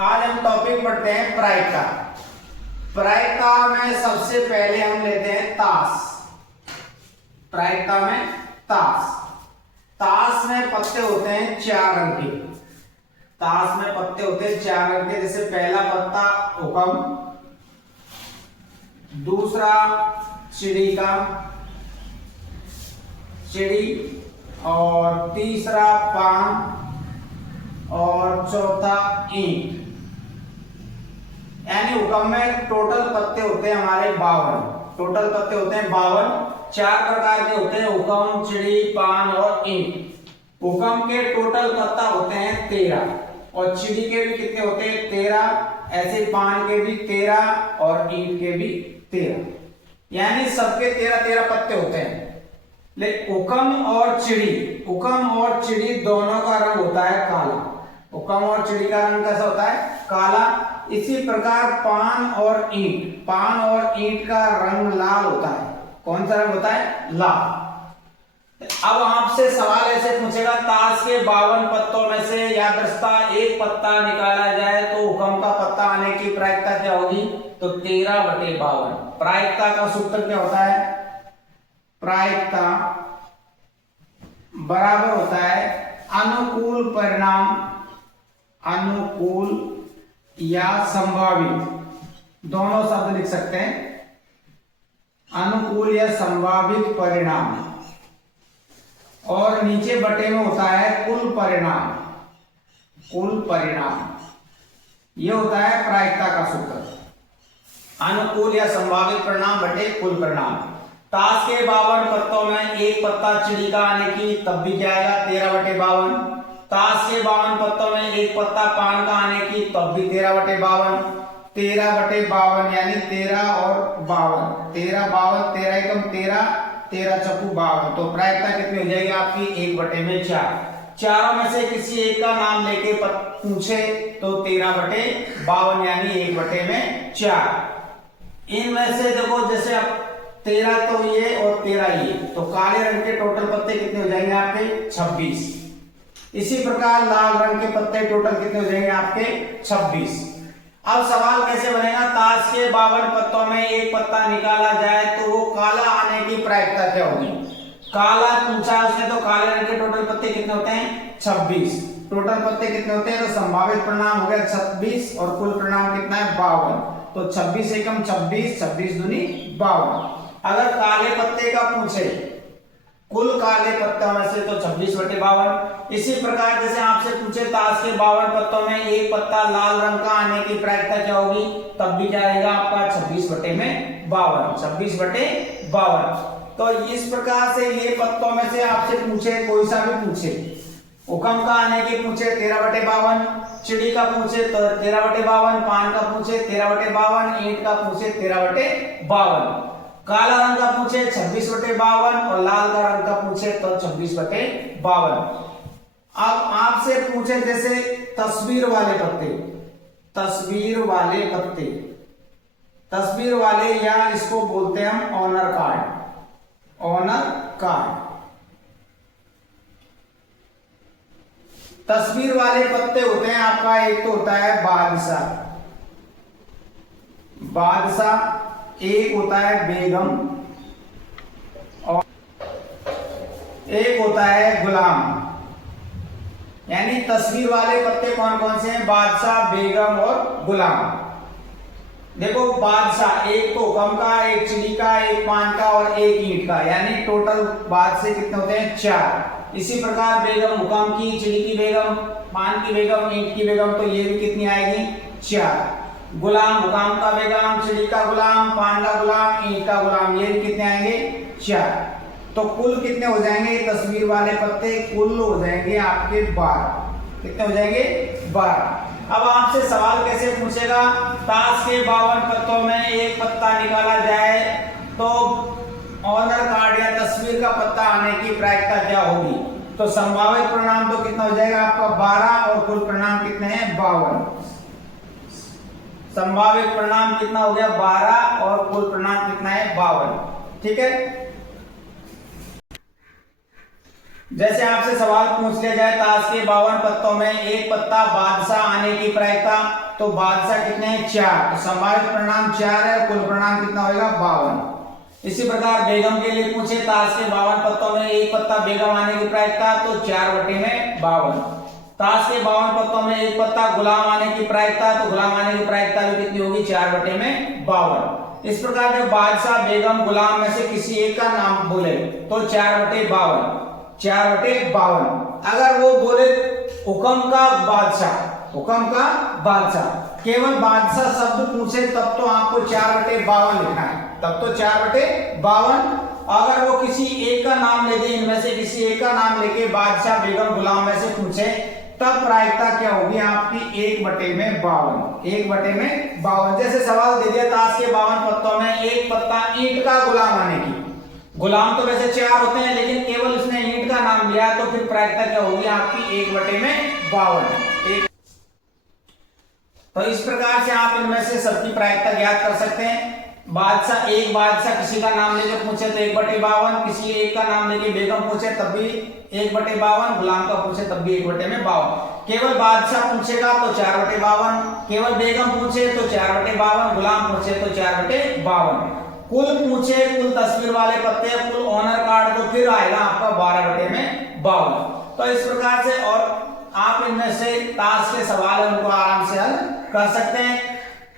आज हम टॉपिक पढ़ते हैं प्रायिकता। प्रायिकता में सबसे पहले हम लेते हैं ताश। प्रायिकता में ताश। ताश में पत्ते होते हैं 4 रंग के। ताश में पत्ते होते हैं 4 रंग के। जैसे पहला पत्ता हुक्म, दूसरा चिड़ी का चिड़ी, और तीसरा पान, और चौथा ईंट। यानी हुक्म में टोटल पत्ते होते हैं हमारे 52। टोटल पत्ते होते हैं 52। 4 प्रकार के होते हैं हुक्म, चिड़ी, पान और ईंट। हुक्म के टोटल पत्ता होते हैं 13, और चिड़ी के भी कितने होते हैं 13, ऐसे पान के भी 13 और ईंट के भी 13। यानी सबके 13-13 पत्ते होते हैं। लेकिन हुक्म और चिड़ी दोनों का रंग होता है काला। हुक्म और चिड़ी का रंग कैसा होता है? काला। इसी प्रकार पान और ईंट का रंग लाल होता है। कौन सा रंग होता है? लाल। अब आपसे सवाल ऐसे पूछेगा, ताश के 52 पत्तों में से याद रखता एक पत्ता निकाला जाए तो हुक्म का पत्ता आने की प्रायिकता क्या होगी? तो 13/52। प्रायिकता का सूत्र क्या होता है? प्रायिकता बराबर होता है अनुकूल परिणाम, अनुकूल या संभावित, दोनों शब्द लिख सकते हैं। अनुकूल या संभावित परिणाम, और नीचे बटे में होता है कुल परिणाम। कुल परिणाम यह होता है प्रायिकता का सूत्र। अनुकूल या संभावित परिणाम बटे कुल परिणाम। ताश के 52 पत्तों में एक पत्ता चिड़ी का आने की, तब भी क्या आएगा? 13/52। ताश के 52 पत्तों में एक पत्ता पान का आने की, तब भी 13/52। 13/52 यानी 13 और 52। 13 52, 13 एकम 13, 13 चौकू 52। तो प्रायिकता कितनी हो जाएगी आपकी? 1/4। चारों में से किसी एक का नाम लेके पूछे तो 13/52 यानी 1/4। इनमें से देखो, जैसे अब 13 तो ये और 13 ये, तो काले रंग के टोटल पत्ते कितने हो जाएंगे आपके? 26। इसी प्रकार लाल रंग के पत्ते टोटल कितने हो जाएंगे आपके? 26। अब सवाल कैसे बनेगा? ताश के 52 पत्तों में एक पत्ता निकाला जाए तो वो काला आने की प्रायिकता क्या होगी? काला पूछा उसने, तो काले रंग के टोटल पत्ते कितने होते हैं? 26। टोटल पत्ते कितने होते हैं? तो संभावित परिणाम हो गया 26 और कुल परिणाम कितना है? 52। तो 26 एकम 26, 26 दूनी 52। अगर काले पत्ते का पूछे, कुल काले पत्तों में से, तो 26/52। इसी प्रकार जैसे आपसे पूछे ताश के 52 पत्तों में एक पत्ता लाल रंग का आने की प्रायिकता क्या होगी? तब भी क्या आएगा आपका? 26/52। 26/52। तो इस प्रकार से ये पत्तों में से आपसे पूछे, कोई सा भी पूछे, हुक्म का आने की पूछे 13/52, चिड़ी का पूछे तो 13/52, पान का पूछे 13/52, ईंट का पूछे 13/52, काला रंग का पूछे 26/52 और लाल का रंग का पूछे तो 26/52। अब आपसे पूछे जैसे तस्वीर वाले पत्ते, तस्वीर वाले, या इसको बोलते हैं हम ऑनर कार्ड। तस्वीर वाले पत्ते होते हैं आपका, एक तो होता है बादशाह, एक होता है बेगम, और एक होता है गुलाम। यानी तस्वीर वाले पत्ते कौन कौन से हैं? बादशाह, बेगम और गुलाम। देखो, बादशाह एक तो हुक्म का, एक चिड़ी का, एक पान का और एक ईंट का, यानी टोटल बादशाह कितने होते हैं? 4। इसी प्रकार बेगम हुक्म की, चिड़ी की बेगम, पान की बेगम, ईंट की बेगम, तो ये भी कितनी आएगी? 4। गुलाम हुक्म का बेगम, चिड़ी का गुलाम, पान का गुलाम, ईंट का गुलाम, ये भी कितने आएंगे? 4। तो कुल कितने हो जाएंगे तस्वीर वाले पत्ते? कुल हो जाएंगे आपके 12। कितने हो जाएंगे? 12। अब आपसे सवाल कैसे पूछेगा? ताश के 52 पत्तों में एक पत्ता निकाला जाए तो ऑनर कार्ड या तस्वीर का पत्ता आने की प्रायिकता क्या होगी? तो संभावित परिणाम तो कितना हो जाएगा आपका? 12, और कुल परिणाम कितने हैं? 52। संभावित परिणाम कितना हो गया? 12, और कुल परिणाम कितना है? 52। ठीक है। जैसे आपसे सवाल पूछ लिया जाए ताश के 52 पत्तों में एक पत्ता बादशाह आने की प्रायिकता, तो बादशाह कितने हैं 4, तो संभावित परिणाम 4 है, कुल परिणाम कितना होगा 52। इसी प्रकार बेगम के लिए पूछे ताश के 52 पत्तों में एक पत्ता बेगम आने की प्रायिकता, तो 4/52। ताश के 52 पत्तों में एक पत्ता गुलाम आने की प्रायिकता, तो गुलाम आने की प्रायिकता भी कितनी होगी 4/52। इस प्रकार जब बादशाह बेगम गुलाम में से किसी एक का नाम बोले तो 4/52, 4/52। अगर वो बोले हुक्म का बादशाह, हुक्म का बादशाह, केवल बादशाह शब्द पूछे तब तो आपको 4/52 लिखना है, तब तो 4/52। अगर वो किसी एक का नाम ले दे, इनमें से किसी एक का नाम लेके बादशाह बेगम गुलाम में से पूछे, तब प्रायिकता क्या होगी आपकी 1/52, 1/52। जैसे सवाल दे दिया ताश के 52 पत्तों में एक पत्ता ईंट का गुलाम आने की, गुलाम तो वैसे 4 होते हैं लेकिन केवल उसने ईंट का नाम लिया, तो फिर प्रायिकता क्या होगी आपकी 1/52। तो इस प्रकार से आप इनमें से सबकी प्रायिकता ज्ञात कर सकते हैं। एक बादशाह किसी का नाम लेकर पूछे तो 1/52, किसी एक का नाम लेके बेगम पूछे तब भी 1/52, गुलाम का पूछे तब भी 1/52। केवल बादशाह पूछेगा तो 4/52, केवल बेगम पूछे तो 4/52, गुलाम पूछे तो 4/52। कुल पूछे, कुल तस्वीर वाले पत्ते, कुल ऑनर कार्ड, तो फिर आएगा आपका 12/52। तो इस प्रकार से और आप इनमें से ताश के सवाल उनको आराम से हल कर सकते हैं।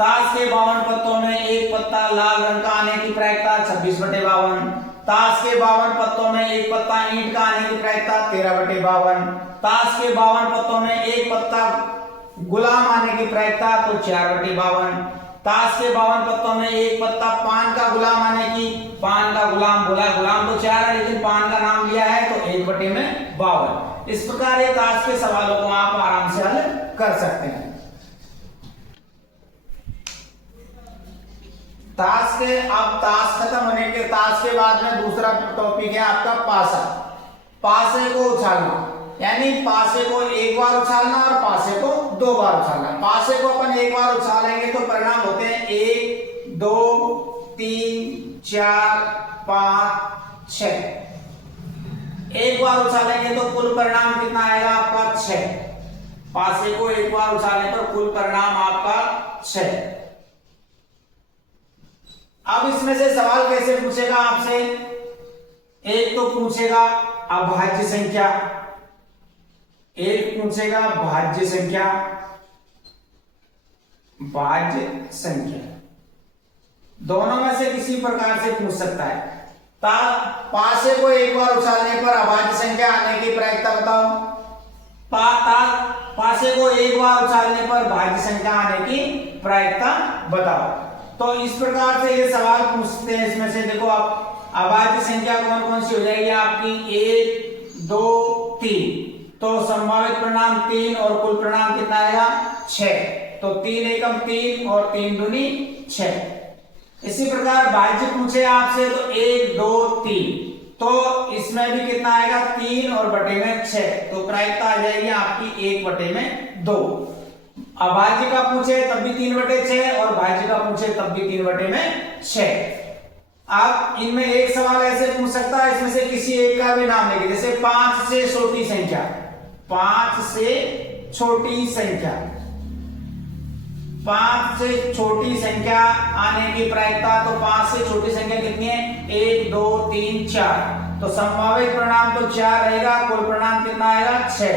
ताश के 52 पत्तों में एक पत्ता लाल रंग का आने की प्रायिकता 26/52। ताश के 52 पत्तों में एक पत्ता ईंट का आने की प्रायिकता 13/52। ताश के 52 पत्तों में एक पत्ता गुलाम आने की प्रायिकता तो 4/52। ताश के 52 पत्तों में एक पत्ता पान का गुलाम आने की, पान का गुलाम बोला, गुलाम तो 4 है लेकिन पान का नाम लिया है तो 1/52। इस प्रकार ये ताश के सवालों को आप आराम से हल कर सकते हैं। ताश के अब ताश खत्म होने के ताश के बाद में दूसरा टॉपिक है आपका पासा। पासे को उछालना, यानी पासे को एक बार उछालना और पासे को 2 बार उछालना। पासे को अपन एक बार उछालेंगे तो परिणाम होते हैं 1 2 3 4 5 6। एक बार उछालेंगे तो कुल परिणाम कितना आएगा आपका 6। पासे को एक बार उछालने पर कुल परिणाम आपका 6। अब इसमें से सवाल कैसे पूछेगा आपसे, एक तो पूछेगा अभाज्य संख्या, एक पूछेगा भाज्य संख्या, भाज्य संख्या, दोनों में से किसी प्रकार से पूछ सकता है। पासे को एक बार उछालने पर अभाज्य संख्या आने की प्रायिकता बताओ, पासे को एक बार उछालने पर भाज्य संख्या आने की प्रायिकता बताओ। तो इस प्रकार से ये सवाल पूछते हैं। इसमें से देखो आप अभाज्य संख्या कौन कौन सी हो जाएगी आपकी 1 2 3, तो संभावित परिणाम 3 और कुल परिणाम कितना आएगा 6। तो 3 एकम 3 और 3 दूनी 6। इसी प्रकार भाज्य पूछे आपसे तो 1 2 3, तो इसमें भी कितना आएगा 3 और बटे में 6, तो प्रायिकता आ जाएगी आपकी 1/2। अभाज्य का पूछे तब भी 3/6 और भाज्य का पूछे तब भी 3/6। आप इनमें एक सवाल ऐसे पूछ सकता है, इसमें से किसी एक का भी नाम लेंगे, जैसे 5 से छोटी संख्या, 5 से छोटी संख्या, 5 से छोटी संख्या आने की प्रायिकता, तो 5 से छोटी संख्या कितनी है 1 2 3 4, तो संभावित परिणाम तो 4 रहेगा, कुल परिणाम कितना आएगा 6।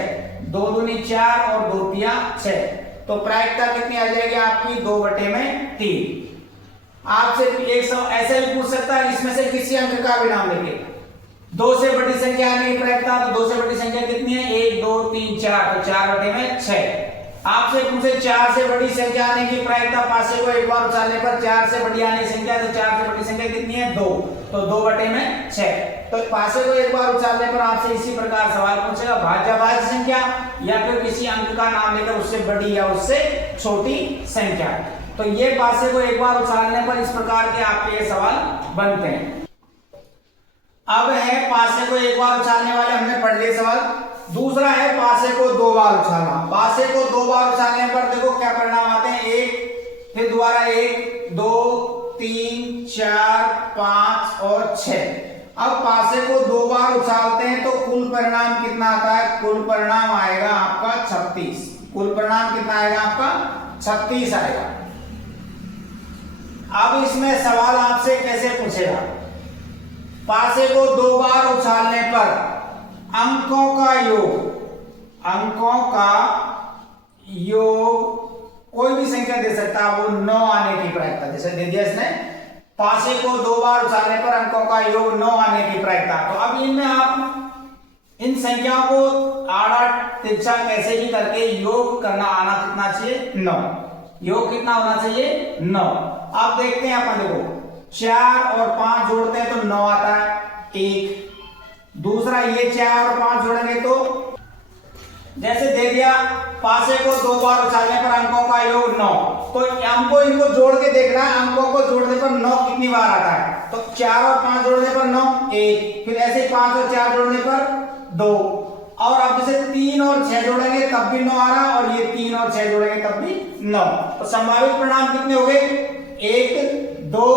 2 दूनी 4 और 2 तिया 6, तो प्रायिकता कितनी आ जाएगी आपकी 2/3। आपसे एक ऐसे भी पूछ सकता है, इसमें से किसी अंक का भी नाम लेके 2 से बड़ी संख्या आने की प्रायिकता, तो 2 से बड़ी संख्या कितनी है 1 2 3 4, तो 4/6। आपसे पूछे 4 से बड़ी संख्या आने की प्रायिकता, पासे को एक बार उछालने पर 4 से बड़ी आने की संख्या, तो 4 से बड़ी संख्या कितनी है 2, तो 2/6। तो पासे को एक बार उछालने पर आपसे इसी प्रकार सवाल पूछेगा भाज्य संख्या या फिर किसी अंक का नाम लेकर उससे बड़ी या उससे छोटी संख्या। तो ये पासे को एक बार उछालने पर इस प्रकार के आपके ये सवाल बनते हैं। अब है पासे को एक बार उछालने वाले हमने पढ़ लिए सवाल। दूसरा है पासे को 2 बार उछालना। पासे को 2 बार उछालने पर देखो क्या परिणाम आते हैं, 1 फिर दोबारा 1 2 3 4 5 और 6। अब पासे को 2 बार उछालते हैं तो कुल परिणाम कितना आता है? कुल परिणाम आएगा आपका 36। कुल परिणाम कितना आएगा आपका? 36 आएगा। अब इसमें सवाल आपसे कैसे पूछेगा? पासे को 2 बार उछालने पर अंकों का योग, अंकों का योग कोई भी संख्या दे सकता है, वो 9 आने की प्रायिकता, जैसे दे दिया इसने, पासे को 2 बार उछालने पर अंकों का योग 9 आने की प्रायिकता। तो अब इनमें आप इन संख्याओं को आड़ा तिरछा कैसे भी करके योग करना आना कितना चाहिए? 9। योग कितना होना चाहिए? 9। अब देखते हैं अपन, देखो 4 और 5 जोड़ते हैं तो 9 आता है, 1। दूसरा ये 4 और 5 जोड़ेंगे तो जैसे दे दिया पासे को 2 बार उछालने पर अंकों का योग 9, तो हमको इनको जोड़ के देखना है, अंकों को जोड़ने पर 9 कितनी बार आता है? तो 4 और 5 जोड़ने पर 9, 1। फिर ऐसे 5 और 4 जोड़ने पर 2, और अब जैसे 3 और 6 जोड़ेंगे तब भी 9 आ रहा, और ये 3 और 6 जोड़ेंगे तब भी 9। तो संभावित परिणाम कितने हो गए? 1, 2,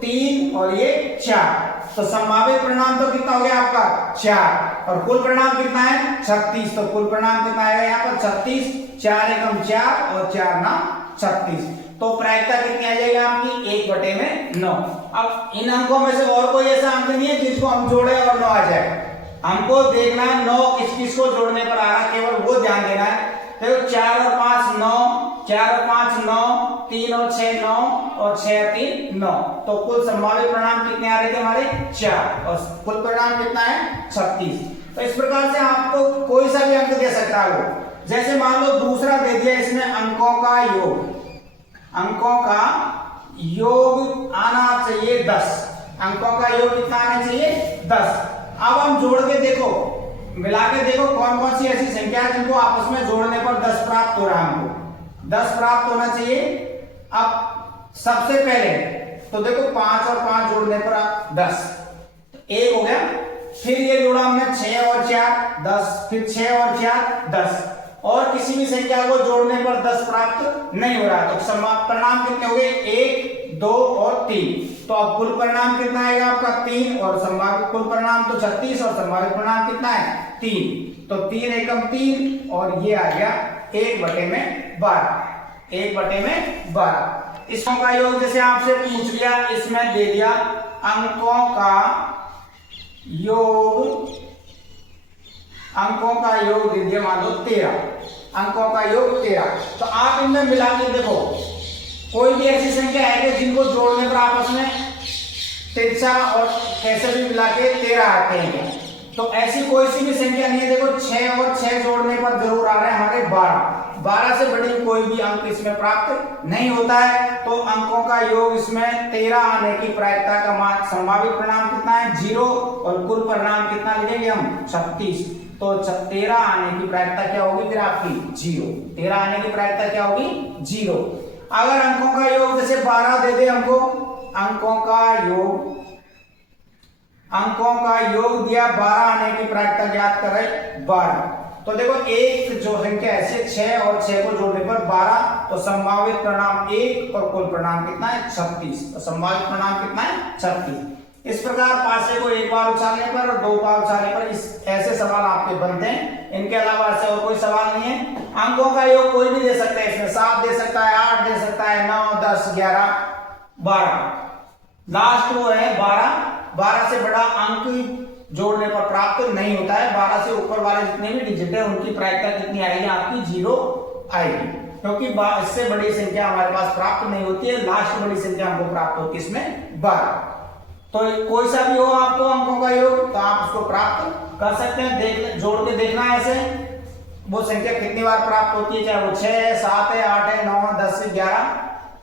3 और ये 4। तो संभावित परिणाम तो कितना हो गया आपका? 4। और कुल परिणाम कितना है? 36। तो कुल परिणाम कितना आएगा यहाँ पर? 36। 4 एकम 4 और 4 ना 36। तो प्रायिकता कितनी आ जाएगी आपकी? 1/9। अब इन अंकों में से और कोई ऐसा अंक नहीं है जिसको हम जोड़े और 9 आ जाए। हमको देखना है 9 किस किस को जोड़ने पर आ रहा है, केवल वो ध्यान देना है। देखो 4 और 5 9, 4 और 5 9, 3 और 6 9 और 6 और 3 9। तो कुल संभावित परिणाम कितने आ रहे थे हमारे? 4। और कुल परिणाम कितना है? 36। तो इस प्रकार से आपको कोई सा भी अंक दे सकता है वो। जैसे मान लो दूसरा दे दिया इसमें अंकों का योग, अंकों का योग आना चाहिए 10। अंकों का योग कितना आना चाहिए? 10। अब हम जोड़ के देखो, मिला के देखो कौन कौन सी ऐसी संख्या है जिनको आपस में जोड़ने पर 10 प्राप्त हो रहा है। हमको 10 प्राप्त होना चाहिए। अब सबसे पहले तो देखो 5 और 5 जोड़ने पर 10, 1 हो गया। फिर ये जोड़ा हमने 6 और 4 10, फिर 6 और 4 10, और किसी भी संख्या को जोड़ने पर 10 प्राप्त नहीं हो रहा। तो परिणाम कितने हो गए? 1, 2 और 3। तो अब कुल परिणाम कितना आएगा आपका? 3, और संभावित कुल परिणाम तो 36, और संभावित परिणाम कितना है? 3। तो 3 एकम 3, और ये आ गया 1/12। 1/12। इसका का योग जैसे आपसे पूछ लिया, इसमें दे दिया अंकों का योग, अंकों का योग दे दिया मान लो 13, अंकों का योग 13। तो आप इनमें मिला के देखो कोई भी ऐसी संख्या है कि जिनको जोड़ने पर आपस में तिरछा और कैसे भी मिला के 13 आते हैं। तो ऐसी कोई सी भी संख्या नहीं है। देखो 6 और 6 जोड़ने पर जरूर आ रहे हैं हमारे 12। 12 से बड़ी कोई भी अंक इसमें प्राप्त नहीं होता है। तो अंकों का योग इसमें 13 आने की प्रायिकता का मान, संभावित परिणाम कितना है? 0, और कुल परिणाम कितना लिखेंगे हम? 36। तो 13 आने की प्रायिकता क्या होगी फिर आपकी? 0। 13 आने की प्रायिकता क्या होगी? 0। अगर अंकों का योग जैसे 12 दे दे हमको, अंकों का योग, अंकों का योग दिया 12 आने की प्रायिकता ज्ञात करें 12। तो देखो एक जो संख्या ऐसे 6 और 6 को जोड़ने पर 12, तो संभावित परिणाम 1 और कुल परिणाम कितना है? 36। तो संभावित परिणाम कितना है? 36। इस प्रकार पासे को 1 बार उछालने पर और 2 बार उछालने पर इस ऐसे सवाल आपके बनते हैं। इनके अलावा ऐसे और कोई सवाल नहीं है। अंकों का योग कोई भी दे सकता है, इसमें 7 दे सकता है, 8 दे सकता है, 9 10 11 12, लास्ट वो है 12। 12 से बड़ा अंक जोड़ने पर प्राप्त नहीं होता है। 12 से ऊपर वाले जितने भी डिजिट है उनकी प्रायिकता कितनी आएगी आपकी? 0 आएगी, क्योंकि इससे बड़ी संख्या हमारे पास प्राप्त नहीं होती है। लास्ट बड़ी संख्या हमको प्राप्त होती है इसमें 12। तो कोई सा भी हो आपको अंकों का योग, तो आप उसको प्राप्त कर सकते हैं। देख जोड़ के देखना है ऐसे वो संख्या कितनी बार प्राप्त होती है, चाहे वो 6 है, 7 है, 8 है, 9 है, 10 है, 11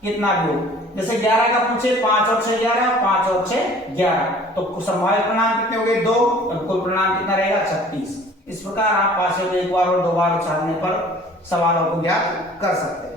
कितना भी हो। जैसे 11 का पूछे 5 और 6 11, 5 और 6 11। तो संभावित परिणाम कितने हो गए? 2, और कुल परिणाम कितना रहेगा? 36। इस प्रकार आप पासे को 1 बार और 2 बार उछालने पर सवालों को ज्ञात कर सकते हैं।